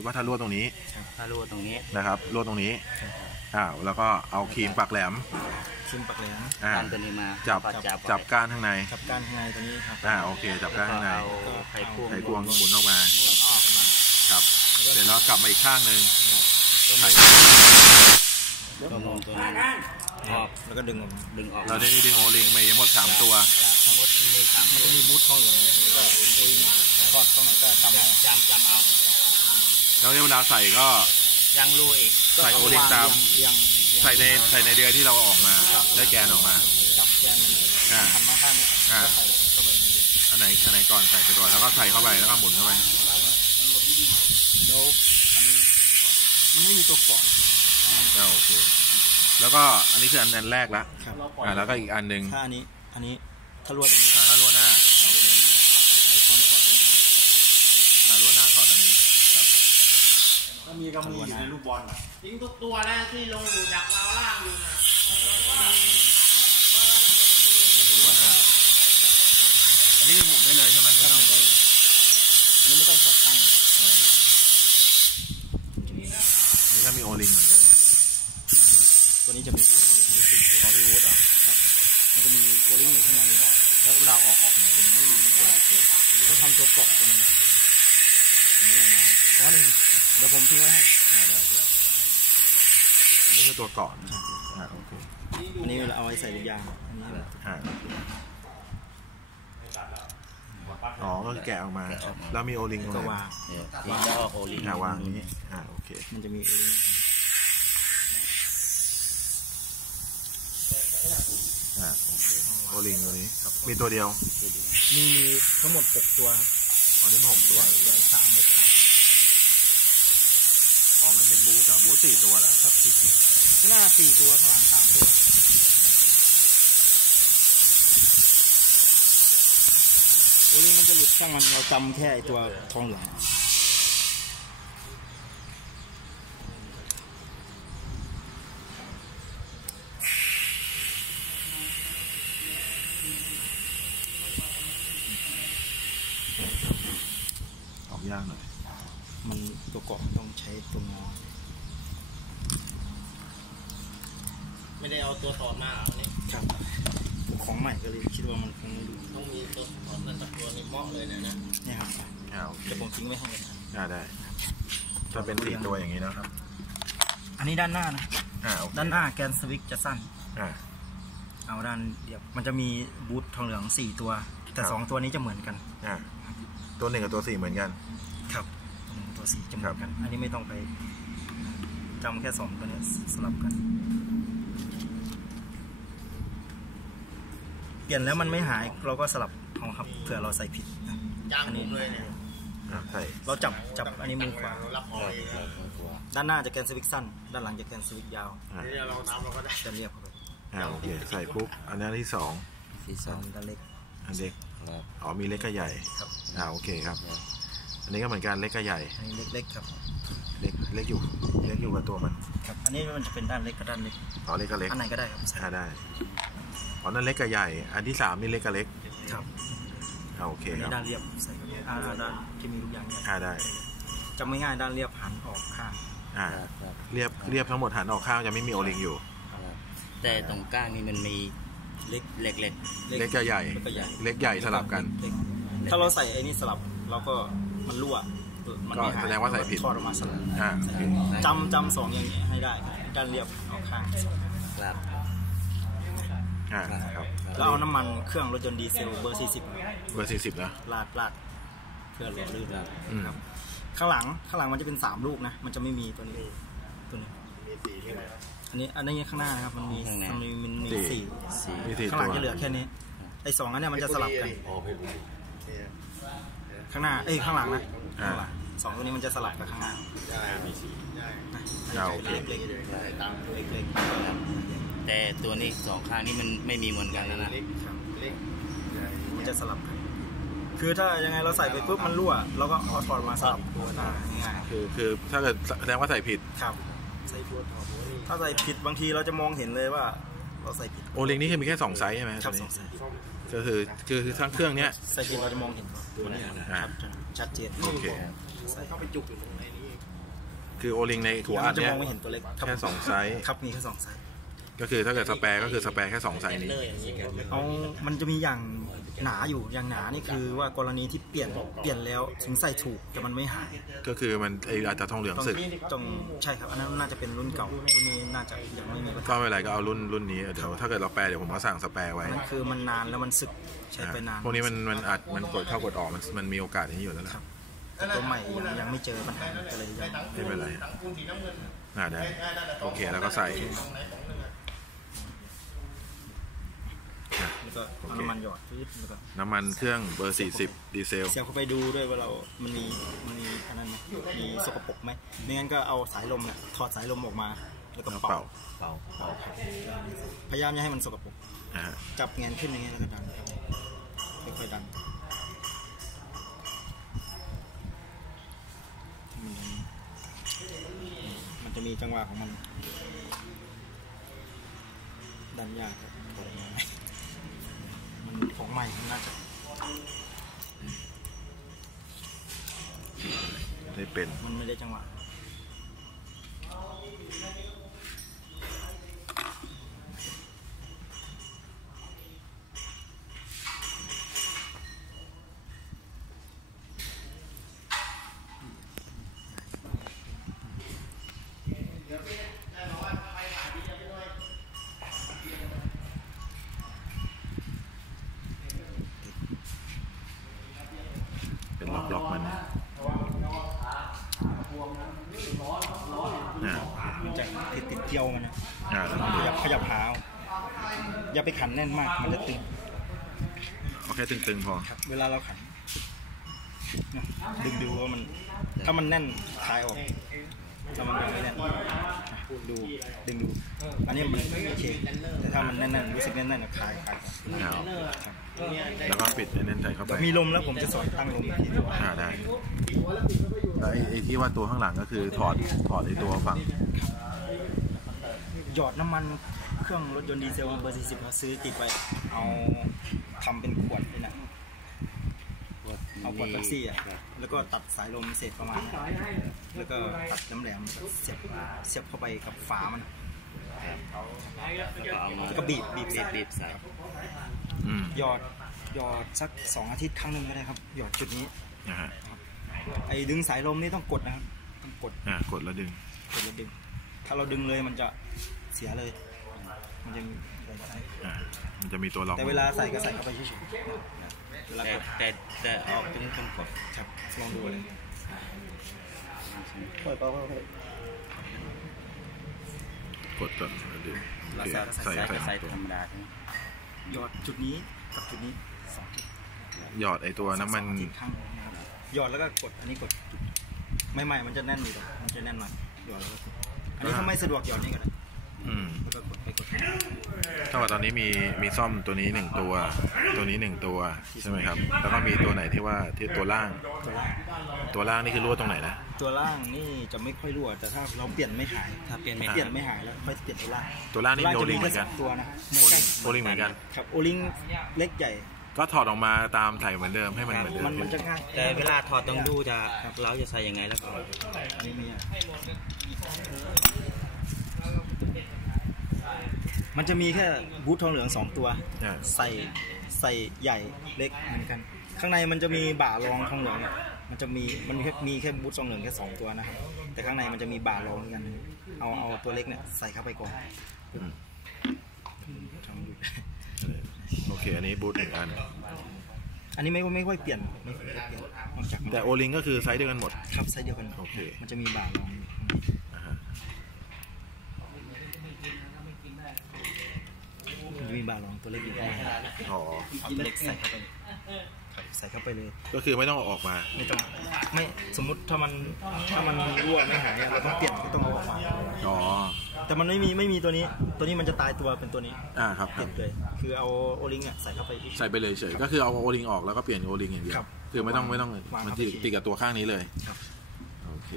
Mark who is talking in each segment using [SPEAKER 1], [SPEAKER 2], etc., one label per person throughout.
[SPEAKER 1] ติว่าถ้ารั่วตรงนี้
[SPEAKER 2] ถ้ารั่วตรงนี้
[SPEAKER 1] นะครับรั่วตรงนี้อ้าวแล้วก็เอาครีมปักแหลม
[SPEAKER 3] ชิมปักแหลม
[SPEAKER 1] อ่า
[SPEAKER 2] ดันตัวนี้มา
[SPEAKER 1] จับ
[SPEAKER 2] แล้วก็จับ
[SPEAKER 1] จับก้านข้างใน
[SPEAKER 3] จับก้านข้างในตัวนี้ครับ
[SPEAKER 1] อ่าโอเค จับ
[SPEAKER 2] แล้ว
[SPEAKER 1] ก้าน
[SPEAKER 2] ก็
[SPEAKER 1] ข้างใน
[SPEAKER 2] เอาไขควง
[SPEAKER 1] ไขควงหมุนออกมา
[SPEAKER 2] หมุนออกมา
[SPEAKER 1] ครับเสร็จแล้วกลับมาอีกข้างหนึ่งไข
[SPEAKER 2] ตัวมุมตัวนี้ออก
[SPEAKER 3] แล้วก็ดึงออกมา
[SPEAKER 2] ดึงออก
[SPEAKER 1] เราได้นี่ดึงโอลิงมาทั้งหมดสามตัว
[SPEAKER 2] ครับสมมติมีสาม
[SPEAKER 3] มัน
[SPEAKER 2] ตั
[SPEAKER 3] จะ
[SPEAKER 2] ว
[SPEAKER 3] มีบูททองเหลืองแล้วก็โอ้ยทอดตรงไหนก็จำเอา
[SPEAKER 2] จำจำเอา
[SPEAKER 1] แล้วเวลาใส่ก็
[SPEAKER 2] ยังรูอีก
[SPEAKER 1] ใส่โอลิงตาม
[SPEAKER 3] เรียงเรียง
[SPEAKER 1] ใส่ในใส่ในเดือยที่เราเอาออกมาได้แกนออกมา
[SPEAKER 3] จับแกนมัน
[SPEAKER 1] อ่า
[SPEAKER 3] ทำมาข้างนี้
[SPEAKER 1] อ่า
[SPEAKER 3] ก็ใส่เข้าไปในเดียว
[SPEAKER 1] อันไหนอันไหนก่อนใส่ไปก่อนแล้วก็ใส่เข้าไปแล้วก็หมุนเข้าไป
[SPEAKER 3] แล้วอันนี้มันไม่มีตัวเกาะ
[SPEAKER 1] อ่าโอเค แล้วก็อันนี้คืออันนั้นแรกละ
[SPEAKER 3] ครับ
[SPEAKER 1] อ่าแล้วก็อีกอันหนึ่ง
[SPEAKER 3] ถ้าอันนี้ อันนี้ถ้ารั่วตรงนี้
[SPEAKER 1] อ่าถ้ารั่วหน้าโอเค
[SPEAKER 3] ไอ้คนเกาะตรงนี้
[SPEAKER 1] อ่ารั่วหน้าถอดอันนี้ครับ
[SPEAKER 3] ก็ มีกำมืออยู่ในลูกบอล
[SPEAKER 4] ทิ้งทุกตัวนะที่ลงอยู่ดักราวล่างอยู่นะ
[SPEAKER 1] อันนี้คือหมุนได้เลยใช่ไหมไม่ต้อง
[SPEAKER 3] อันนี้ไม่ต้องถอดตั้ง
[SPEAKER 1] นี่ก็มีโอลิงเหมือนกัน
[SPEAKER 3] ตัวนี้จะมีบูททองเหลืองมีสี่ตัวเขามีบูทอะครับ มันจะมีโอลิงอยู่ข้างในนี้แล้วเวลาออกออกเนี่ยผมไม่มีตัวก็ทำตัวเกาะตรงนี้ ถึงไม่ได้มาอ๋อนี่เดี๋ยวผมทิ้งไว้ให้
[SPEAKER 1] อ่าได้ได้อันนี้คือตัวก่อนอ่าโอเค
[SPEAKER 3] อันนี้เราเอาไว้ใส่ลูกยางอันนี้แบบ
[SPEAKER 1] อ่าโอเคอ๋อก็คือแกะออกมา แล้วมีโอลิงตรง
[SPEAKER 3] ก็
[SPEAKER 1] ไหน
[SPEAKER 3] วาง
[SPEAKER 2] เนี่ยที่จะออกโอลิง
[SPEAKER 1] อ่าวางอย่างนี้อ่าโอเค
[SPEAKER 3] มันจะมีโอลิง
[SPEAKER 1] อ่าโอเคโอลิงตัวนี้ มีตัวเดียว
[SPEAKER 3] มีทั้งหมดหกตัวครับ
[SPEAKER 1] อ๋อนี่หกตัว
[SPEAKER 3] ใหญ่สามเล็กสาม
[SPEAKER 1] อ๋อ มันเป็นบูธเหรอบูธสี่ตัวเหรอ
[SPEAKER 3] ครับสี่ตัวข้างหน้าสี่ตัวข้างหลังสามตัวโอลิงมันจะหลุดช่างมันเราจำแค่ไอ้ตัวทองเหลืองา
[SPEAKER 1] กหน่อย
[SPEAKER 3] มันตัวเกาะมันต้องใช้ตัวงอ
[SPEAKER 4] ไม่ได้เอาตัวถอดมาเหรอวันนี้
[SPEAKER 3] ครับของใหม่ก็เลยคิดว่ามันคงไม่ดู
[SPEAKER 4] ต้องมีตัวถอดนั่นสักตัวนี่เหมาะเลยเนะนะ
[SPEAKER 3] เนี่ยครับ
[SPEAKER 1] อ่าโอเค
[SPEAKER 3] เดี๋ยวผมทิ้งไว้ให้เลยครับ
[SPEAKER 1] อ่าได้ ถ้าเป็นสี่ตัวอย่างนี้นะครับ
[SPEAKER 3] อันนี้ด้านหน้านะ
[SPEAKER 1] อ่าโอเค
[SPEAKER 3] ด้านหน้าแกนสวิกจะสั้น
[SPEAKER 1] อ่า
[SPEAKER 3] เอาด้านเดียวมันจะมีบูททองเหลืองสี่ตัว แต่
[SPEAKER 1] ครับ
[SPEAKER 3] สองตัวนี้จะเหมือนกัน
[SPEAKER 1] อ่า ตัวหนึ่งกับตัวสี่เหมือนกัน
[SPEAKER 3] ครับตัวหนึ่งตัวสี่จะเหมือนกัน อันนี้ไม่ต้องไปจำแค่สองตัวเนี้ยสลับกัน เปลี่ยนแล้วมันไม่หายเราก็สลับเอาครับเผื่อเราใส่ผิดนะ
[SPEAKER 4] จ้างผมเลยเนี่ย
[SPEAKER 1] อ่าใช่
[SPEAKER 3] เราจับจับอันนี้มือขวา
[SPEAKER 4] เรารับพอเอง
[SPEAKER 3] ด้านหน้าจะแกนสวิกสั้น ด้านหลังจะแกนสวิกยาว
[SPEAKER 1] อ่า
[SPEAKER 4] เดี๋ยวเราทำเราก็ได้
[SPEAKER 3] จะเรียบเข้าไป
[SPEAKER 1] อ่าโอเคใส่ปุ๊บอันนี้อันที่สอง
[SPEAKER 2] ที่ส
[SPEAKER 3] ด้า
[SPEAKER 2] อนง
[SPEAKER 3] ด้านเล็ก
[SPEAKER 1] อันเล็ก
[SPEAKER 2] ครับ
[SPEAKER 1] อ๋อมีเล็กกับใหญ่
[SPEAKER 3] ครับ
[SPEAKER 1] อ่าโอเคครับ อันนี้ก็เหมือนกันเล็กกับใหญ่
[SPEAKER 3] อันนี้เล็กๆครับ
[SPEAKER 1] เล็กเล็กอยู่เล็กอยู่กับตัวมัน
[SPEAKER 3] ครับ อันนี้มันจะเป็นด้านเล็กกับด้านเล็ก
[SPEAKER 1] อ๋อเล็กกับเล็ก
[SPEAKER 3] อันไหนก็ได้ครับ
[SPEAKER 1] อ่าได้อ๋อนั่นเล็กกับใหญ่ อันที่สามนี่เล็กกับเล็ก
[SPEAKER 3] ครับ
[SPEAKER 1] อ่าโอเค
[SPEAKER 3] อัน
[SPEAKER 1] ค
[SPEAKER 3] นี้
[SPEAKER 1] รับ
[SPEAKER 3] ด้านเรียบใส่ครับอ่าด้านที่มีลูกยางใหญ่
[SPEAKER 1] อ่าได้
[SPEAKER 3] จำไม่ง่ายด้านเรียบหันออกข้าง
[SPEAKER 1] อ่า
[SPEAKER 2] ครับครับ
[SPEAKER 1] เรียบเรียบทั้งหมดหันออกข้างจะไม่มีโอลิงอยู่
[SPEAKER 2] ครับแต่ตรงกลางนี่มันมี
[SPEAKER 3] เล็ก
[SPEAKER 2] เล็ก
[SPEAKER 1] เล็กกับใหญ่
[SPEAKER 3] เล็กกับใหญ่
[SPEAKER 1] เล็กใหญ่สลับกัน
[SPEAKER 3] เล็กถ้าเราใส่ไอ้นี่สลับเราก็ มันรั่วมันไม่หาย
[SPEAKER 1] ก็แสดงว่าใส่ผิด
[SPEAKER 3] ทอดออกมาสลับ
[SPEAKER 1] อ่าโอเค
[SPEAKER 3] จำจำสองอย่างนี้ให้ได้ด้านเรียบออกข้าง
[SPEAKER 2] ๆครับ
[SPEAKER 1] อ่าครับ
[SPEAKER 3] แล้วเอาน้ำมันเครื่องรถยนต์ดีเซลเบอร์ 40
[SPEAKER 1] เบอร์สี่สิบนะ
[SPEAKER 3] ลาดลาดเพื่อหล่อลื่น
[SPEAKER 1] อืม
[SPEAKER 3] ครับข้างหลังข้างหลังมันจะเป็นสามลูกนะ มันจะไม่มีตัวนี้ตัวนี้
[SPEAKER 4] มีสีใช่ไหม
[SPEAKER 3] อันนี้อันนี้ข้างหน้านะครับมันมี
[SPEAKER 2] ข้างหน้า
[SPEAKER 3] มันมีมันมีสี่
[SPEAKER 2] สี
[SPEAKER 1] มีสี่
[SPEAKER 3] ข้างห
[SPEAKER 1] ตั
[SPEAKER 3] ลัง
[SPEAKER 1] ว
[SPEAKER 3] จะเหลือแค่นี้ไอ้สองอันเนี้ยมันจะสลับกัน
[SPEAKER 4] อ๋อเพชรบุรีเนี่ย
[SPEAKER 3] ข้างหน้า เอ้ยข้างหลังนะ
[SPEAKER 1] อ่า
[SPEAKER 3] ข้างหลังสองตัวนี้มันจะสลับกับข้างหน้า
[SPEAKER 4] ได้มีสีได้
[SPEAKER 3] นะ
[SPEAKER 1] อ่าโอเค
[SPEAKER 3] เล็ก
[SPEAKER 4] ได้ตาม
[SPEAKER 3] ๆเล็ก
[SPEAKER 2] ครับแต่ตัวนี้สองข้างนี่มันไม่มีเหมือนกันแล้วนะ
[SPEAKER 4] เล็ก
[SPEAKER 3] ๆครับ
[SPEAKER 4] เล็กใหญ่
[SPEAKER 3] มันจะสลับกันคือถ้ายังไงเราใส่ไปปุ๊บมันรั่วเราก็เอาถอดมาสลับอ่าง่าย
[SPEAKER 1] คือคือถ้าเกิดแสดงว่าใส่ผิด
[SPEAKER 3] ๆครับใส่ผิดถ้าใส่ผิดบางทีเราจะมองเห็นเลยว่า เราใส่ผิด
[SPEAKER 1] โอลิงนี่คือมีแค่สองไซส์ใช่ไหม
[SPEAKER 3] ครับ
[SPEAKER 1] ตัว
[SPEAKER 3] ส
[SPEAKER 1] นี้
[SPEAKER 3] งสัย
[SPEAKER 1] ก็คื อคือคือทั้งเครื่องเนี้ย
[SPEAKER 3] ใส่ผิดเราจะมองเห็นตัวนี้
[SPEAKER 1] อ่า
[SPEAKER 3] ชัดเจน
[SPEAKER 1] โอเค
[SPEAKER 3] ใส่
[SPEAKER 4] เข้าไปจุกอยู่ตรงไหนนี้
[SPEAKER 3] ค
[SPEAKER 1] คือโอลิงในหัว
[SPEAKER 3] มั
[SPEAKER 1] อั
[SPEAKER 3] น
[SPEAKER 1] ด
[SPEAKER 3] จะ
[SPEAKER 1] เนี่
[SPEAKER 3] ม
[SPEAKER 1] ย
[SPEAKER 3] องไม่เห็นตัวเล็กรับ
[SPEAKER 1] แค่สองไซส์
[SPEAKER 3] ครับมีแค่สองไซส์
[SPEAKER 1] ก็คือถ้าเกิดสแปร์ก็คือสแปร์แค่สองไซส์นี้
[SPEAKER 4] เลยอย่างนี้ก็ไม่
[SPEAKER 3] เอามันจะมีอย่างหนาอยู่อย่างหนานี่คือว่ากรณีที่เปลี่ยนเปลี่ยนแล้วถึงใส่ถูกแต่มันไม่หาย
[SPEAKER 1] ก็คือมันไออาจจะทองเหลือง
[SPEAKER 3] ต้อง
[SPEAKER 1] สึก
[SPEAKER 3] ต้องใช่ครับอันนั้นน่าจะเป็นรุ่นเก่ารุ่นนี้น่าจะยังไม่มีปัญ
[SPEAKER 1] ก็
[SPEAKER 3] หา
[SPEAKER 1] ไม่เป็นไรก็เอารุ่นรุ่นนี้เดี๋ยวถ้าเกิดเราแปลเดี๋ยวผมก็สั่งสแปร์ไว้
[SPEAKER 3] นั่นคือมันนานแล้วมันสึกใช้ไปนาน
[SPEAKER 1] พวกนี้มันมันอัดมันกดเข้ากดออกมันมันมีโอกาสอย่างนี้อยู่แล้วแหละ
[SPEAKER 3] แต่ตัวใหม่ยังยังไม่เจอปัญหาก็เลยยัง
[SPEAKER 1] ไม่เป็นไรน่าได้โอเคแล้วก็ใส่
[SPEAKER 3] แล้วก็เอาน้ำมันหยอดปึ๊บแล้วก็
[SPEAKER 1] น้ำมันเครื่องเบอร์ 40 ดีเซล
[SPEAKER 3] เสียบเข้าไปดูด้วยว่าเรา มันมีมันมีอันนั้นไหมมีสกปรกไหมไม่งั้นก็เอาสายลมเนี่ยถอดสายลมออกมา แล้วก็
[SPEAKER 1] แล้ว
[SPEAKER 3] เป่า
[SPEAKER 1] เป่า
[SPEAKER 2] เป่า
[SPEAKER 3] เป่าครับพยายามอย่าให้มันสกปรก
[SPEAKER 1] นะฮะ
[SPEAKER 3] จับแงนขึ้นอย่างเงี้ยแล้วก็ดันครับค่อยๆดันมันมันจะมีจังหวะของมัน ดันยากครับ ของใหม่น่าจะ
[SPEAKER 1] ได้เป็น
[SPEAKER 3] มันไม่ได้จังหวะ
[SPEAKER 1] เป็นล็อกล็อกๆมันนะอ่า
[SPEAKER 3] มันจะติดติด เกี่ยวมันนะ
[SPEAKER 1] อ่าแล้วต้อง
[SPEAKER 3] ข
[SPEAKER 1] ดู
[SPEAKER 3] ยับขยับหาเอาอย่าไปขันแน่นมากมันจะตึง
[SPEAKER 1] เอาแค่ตึงๆพอ
[SPEAKER 3] ครับ เวลาเราขันนะดึงดูว่ามัน ถ้ามันแน่นคลายออกถ้ามันยังไม่แน่นดูดึงดู อันนี้มันโอเคแต่ถ้ามันแน่นๆรู้สึกแน่นๆนะคลายคลายออก
[SPEAKER 1] เอา
[SPEAKER 3] ครับ
[SPEAKER 1] แล้วก็ปิดไอ้นั่นใส่เข้าไป
[SPEAKER 3] เดี๋ยวมีลมแล้วผมจะสอนตั้งลมอีกที
[SPEAKER 1] อ่าได้แล้วไอ้ไอ้ที่ว่าตัวข้างหลังก็คือถอดถอดไอ้ตัวฝั่ง
[SPEAKER 3] ห ยอดน้ำมันเครื่องรถยนต์ดีเซลเบอร์ 40มาซื้อติดไว้ เอาทำเป็นขวดนี่นะเอาขวดเป๊ปซี่อะแล้วก็ตัดสายลมเศษประมาณนั้นแล้วก็ตัดน้ำแหลมแล้วก็เสียบเสียบเข้าไปกับฝามันแล้วก็บีบบีบ
[SPEAKER 2] บีบบีบใส่
[SPEAKER 1] อืม
[SPEAKER 3] หยอดหยอดสักสองอาทิตย์ครั้งหนึ่งก็ได้ครับ หยอดจุดนี้
[SPEAKER 1] นะฮะ
[SPEAKER 3] ไอ้ดึงสายลมนี่ต้องกดนะครับต้องกด
[SPEAKER 1] อ่ากดแล้วดึง
[SPEAKER 3] กดแล้วดึง ถ้าเราดึงเลยมันจะ เสียเลย มันจะมี
[SPEAKER 1] อ่ามันจะมีตัวล็อก
[SPEAKER 3] แต่เวลาใส่ก็ใส่เข้าไปเฉยๆเวลา
[SPEAKER 2] แต่
[SPEAKER 3] กด
[SPEAKER 2] แต่แต่ออกต้องต้องกด
[SPEAKER 3] ครับลองดูเลยเปิดเปล่าเปิดเปิด
[SPEAKER 1] กดก่อนแล้วดึงโอเค
[SPEAKER 2] ใส่
[SPEAKER 1] ใส่
[SPEAKER 2] ใส่
[SPEAKER 1] ใส่
[SPEAKER 2] ใส่
[SPEAKER 1] ตัว
[SPEAKER 2] ธรรมดาใช่ไหม
[SPEAKER 3] หยอดจุดนี้กับจุดนี้สองจุด
[SPEAKER 1] หยอดไอ้ตัวน้ำมัน
[SPEAKER 3] สองอาทิตย์ครั้งนะครับหยอดแล้วก็กดอันนี้กดไม่ไม่มันจะแน่นอยู่แต่มันจะแน่นหน่อยหยอดแล้วก็กดอันนี้ถ้าไม่สะดวกหยอดนี่ก็ได้
[SPEAKER 1] อืม
[SPEAKER 3] แล้วก็กดไปกดมา
[SPEAKER 1] ถ้าว่าตอนนี้มีมีซ่อมตัวนี้หนึ่งตัว ตัวนี้หนึ่งตัวใช่ไหมครับ แล้วก็มีตัวไหนที่ว่าที่ตัวล่าง
[SPEAKER 3] ตัวล่าง
[SPEAKER 1] ตัวล่างนี่คือรั่วตรงไหนนะ
[SPEAKER 3] ตัวล่างนี่จะไม่ค่อยรั่วแต่ถ้าเราเปลี่ยนไม่หาย
[SPEAKER 2] ถ้าเปลี่ยนไม่
[SPEAKER 3] เปลี่ยนไม่หายแล้วค่อยเปลี่ยนตัวล่าง
[SPEAKER 1] ตัวล่างนี่
[SPEAKER 3] ตัว
[SPEAKER 1] โอลิงเหมื
[SPEAKER 3] จะ
[SPEAKER 1] อนกัน
[SPEAKER 3] แค่สตัวนะ
[SPEAKER 1] โอลิงเหมือนกัน
[SPEAKER 3] ครับโอลิงเล็กใหญ่
[SPEAKER 1] ก็ถอดออกมาตามใส่เหมือนเดิมให้มันเหมือนเดิม
[SPEAKER 3] มันมันจะง่าย
[SPEAKER 2] แต่เวลาถอดต้องดูจะเราจะใส่ยังไงแล้วก็
[SPEAKER 3] อันนี้ มีอะมันจะมีแค่บูททองเหลืองสองตัว
[SPEAKER 1] อ่า
[SPEAKER 3] ใส่ใส่ใหญ่เล็กเหมือนกัน ข้างในมันจะมีบ่ารองทองเหลืองอะมันจะมีมันมีแค่มีแค่บูททองเหลืองแค่สองตัวนะครับแต่ข้างในมันจะมีบ่ารองกัน เอาเอาตัวเล็กเนี่ยใส่เข้าไปก่อน
[SPEAKER 1] อืม
[SPEAKER 3] ทำดู
[SPEAKER 1] โอเค อันนี้บูทหนึ่งอัน
[SPEAKER 3] อันนี้ไม่ไม่ค่อยเปลี่ยนไม่ค่อยเปลี่ยนนอกจาก
[SPEAKER 1] แต่โอลิงก็คือไซส์เดียวกันหมด
[SPEAKER 3] ครับไซส์เดียวกัน
[SPEAKER 1] โอเค
[SPEAKER 3] มันจะมีบ่ารองอยู่
[SPEAKER 1] นะฮะ
[SPEAKER 3] มันจะมีบ่ารองตัวเล็กอยู่ข้างใน
[SPEAKER 1] อ๋อ
[SPEAKER 3] เอาตัวเล็กใส่เข้าไปครับใส่เข้าไปเลย
[SPEAKER 1] ก็คือไม่ต้องเอาออกมา
[SPEAKER 3] ไม่ต้องไม่สมมุติถ้ามันถ้ามันรั่วไม่หายอะเราต้องเปลี่ยนก็ต้องเอาออกมา
[SPEAKER 1] อ๋อ
[SPEAKER 3] แต่มันไม่มีไม่มีตัวนี้ ตัวนี้มันจะตายตัวเป็นตัวนี้
[SPEAKER 1] อ่าครับ
[SPEAKER 3] เปลี่ยนเลยคือเอาโอลิงอะใส่เข้าไป
[SPEAKER 1] ใส่ไปเลยเฉยก็คือเอาโอลิงออกแล้วก็เปลี่ยนโอลิงอย่างเดียว
[SPEAKER 3] ครับ
[SPEAKER 1] คือไม่ต้องไม่ต้อง
[SPEAKER 3] วาง
[SPEAKER 1] มัน
[SPEAKER 3] เข้าไป
[SPEAKER 1] ติดติดกับตัวข้างนี้เลย
[SPEAKER 3] ครับ
[SPEAKER 1] โอเค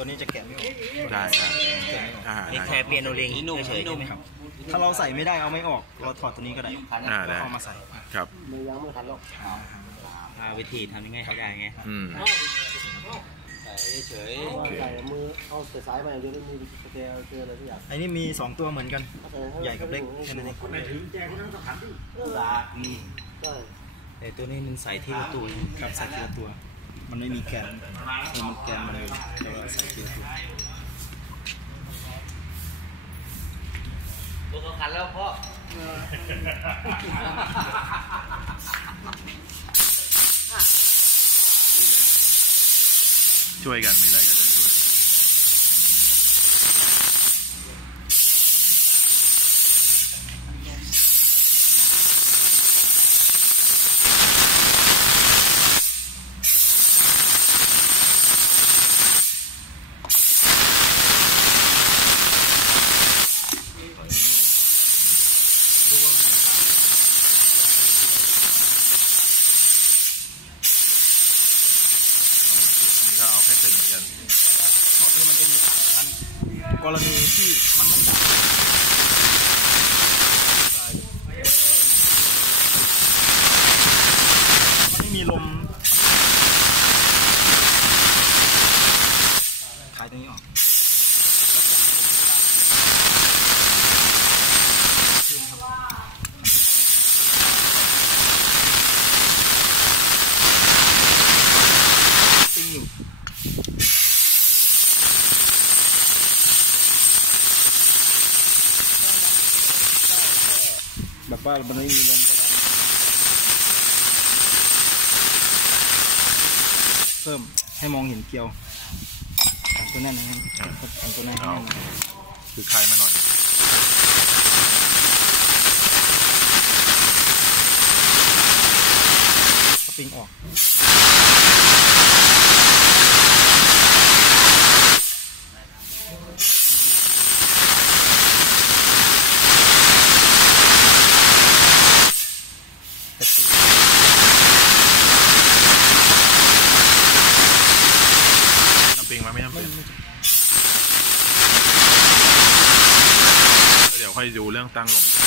[SPEAKER 3] ตัวนี้จะแกะไม่ออก
[SPEAKER 1] ได้ได้
[SPEAKER 3] แกะไม่ออก
[SPEAKER 1] อาหาร
[SPEAKER 2] นี่
[SPEAKER 1] ได้
[SPEAKER 2] แค่เปลี่ยนโอเลี้ยงเฉยๆใช่ไหม
[SPEAKER 3] ครับถ้าเราใส่ไม่ได้เอาไม่ออกเราถอดตัวนี้ก็ได้
[SPEAKER 1] อ่าได้
[SPEAKER 3] เอามาใส่
[SPEAKER 1] ครับ
[SPEAKER 2] อ่าวิธีทำยังไงให้ได้ไง
[SPEAKER 1] อืม
[SPEAKER 2] เฉย
[SPEAKER 4] เพราะว่าใส่มือเอาแต่สายมาอย่างเดียวไม่มีสเตลเจออะไรทุกอย่าง
[SPEAKER 3] ไอ้นี่มีสองตัวเหมือนกัน
[SPEAKER 4] เอาแต่
[SPEAKER 3] ใหญ่กับเล็กแค่นั้นเอง
[SPEAKER 2] ๆลากนี่
[SPEAKER 4] ใช่
[SPEAKER 3] แต่ตัวนี้มันใส่ทีละตัวครับใส่ทีละตัว มันไม่มีแกนเออมันแกนมันเลยแต่ว่าใส่ทีละตัว
[SPEAKER 2] รถเขาคันแล้วพ่อ
[SPEAKER 1] ช่วยกันมีอะไรก็จะช่วย
[SPEAKER 3] ดูว่ามันค้างอยู่
[SPEAKER 1] อันนี้ก็เอาแค่ตึงเหมือนกัน
[SPEAKER 3] น็อตนี่มันจะมีสามชั้น กรณีที่มันไม่จับไม่มีลมขายตรงนี้ออกแล้วจะให้ลมมันดังขึ้นครับติ้งอยู่ แบบว่ามันไม่มีลมไปดันเพิ่มให้มองเห็นเกลียวตัวแน่นนะครับต่งตัวแน่น
[SPEAKER 1] เอา
[SPEAKER 3] แน่น
[SPEAKER 1] คือคลายมาหน่อย
[SPEAKER 3] สปริงออกแต่ที่
[SPEAKER 1] น้ำปิงมาไม่น้ำ
[SPEAKER 3] ไม่
[SPEAKER 1] ปิง
[SPEAKER 3] ไม่
[SPEAKER 1] เดี๋